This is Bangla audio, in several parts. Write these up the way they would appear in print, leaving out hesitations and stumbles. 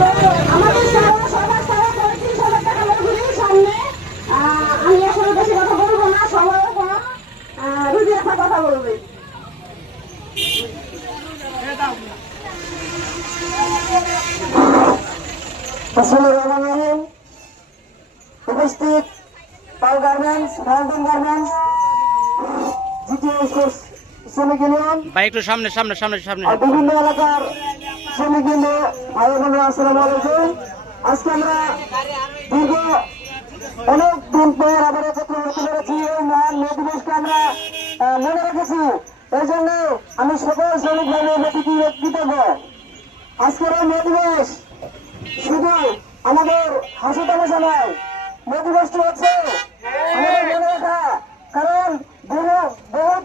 তো আমাদের সবার 35,000 টাকা মজুরির সামনে আমি আসলে বেশি কথা বলবো না, সবাই রুজি একটা কথা বলবে। উপস্থিত পাল গার্মেন্টস, ফাউন্টেন গার্মেন্টস, জিটিএ শ্রমিক ইউনিয়ন, ভাই একটু সামনে সামনে সামনে সামনে আর বিভিন্ন এলাকার শ্রমিক ইউনিয়ন ভাই বোনেরা, আসসালামু আলাইকুম। আজকে আমরা দীর্ঘ অনেক দিন পর আবার একত্র হতে পেরেছি। এই মহান মে দিবসকে আমরা মনে রেখেছি। এই জন্য আমি সকল শ্রমিক ভাইদের প্রতি কৃতজ্ঞ। আজকের এই মে দিবস শুধু আমাদের হাসি তামাশা নয়, মে দিবসটি হচ্ছে আমাদের মনে রাখা। কারণ বহু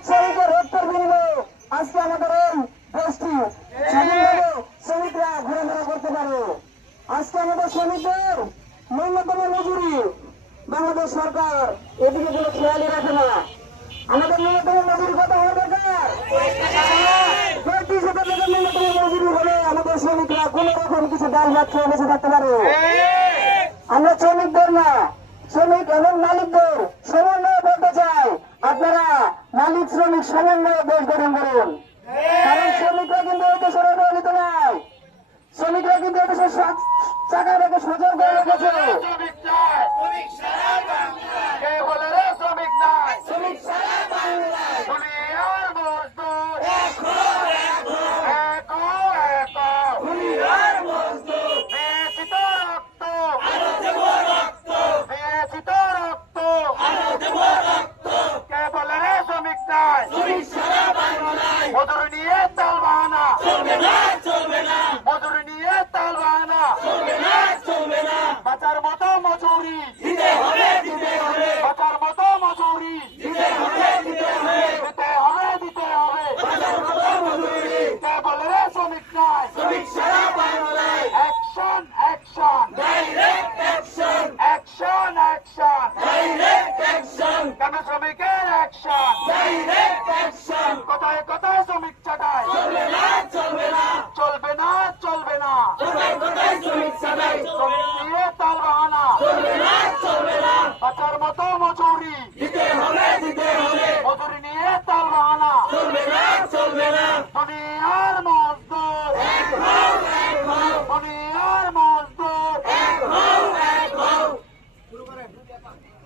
শ্রমিকের রক্তের বিনিময়ে আজকে আমাদের এই দেশটি স্বাধীনভাবে শ্রমিকরা ঘোরাফেরা করতে পারে। আজকে আমাদের শ্রমিকদের ন্যূনতম মজুরি বাংলাদেশ সরকার এদিকে কোনো খেয়ালই রাখে না। আমাদের ন্যূনতম মজুরি কত হওয়া দরকার? 35,000 টাকা ন্যূনতম মজুরি হলে আমাদের শ্রমিকরা কোন রকম কিছু ডাল ভাত খেয়ে বেঁচে থাকতে পারে। আমরা শ্রমিকদের না, শ্রমিক এবং মালিকদের সমন্বয় বলতে চাই, আপনারা মালিক শ্রমিক সমন্বয়ে দেশ গঠন করুন। কারণ শ্রমিকরা কিন্তু এই দেশের অবহেলিত নয়, শ্রমিকরা কিন্তু এদেশের চাকা রেখে সচল করে রেখেছে।